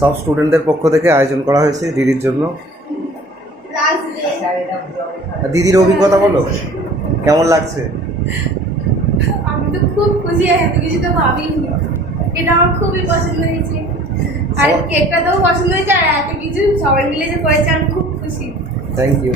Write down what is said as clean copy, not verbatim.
সব স্টুডেন্টদের পক্ষ থেকে আয়োজন করা হয়েছে দিদির জন্য। দিদির অভিজ্ঞতা বলো, কেমন লাগছে? আমি তো খুব খুশি, এত কিছু তো ভাবিনি। এটা আমার খুবই পছন্দ হয়েছে, আর কেকটাতেও পছন্দ হয়েছে, আর এত কিছু সবাই মিলে যে করেছে আমি খুব খুশি। Thank you.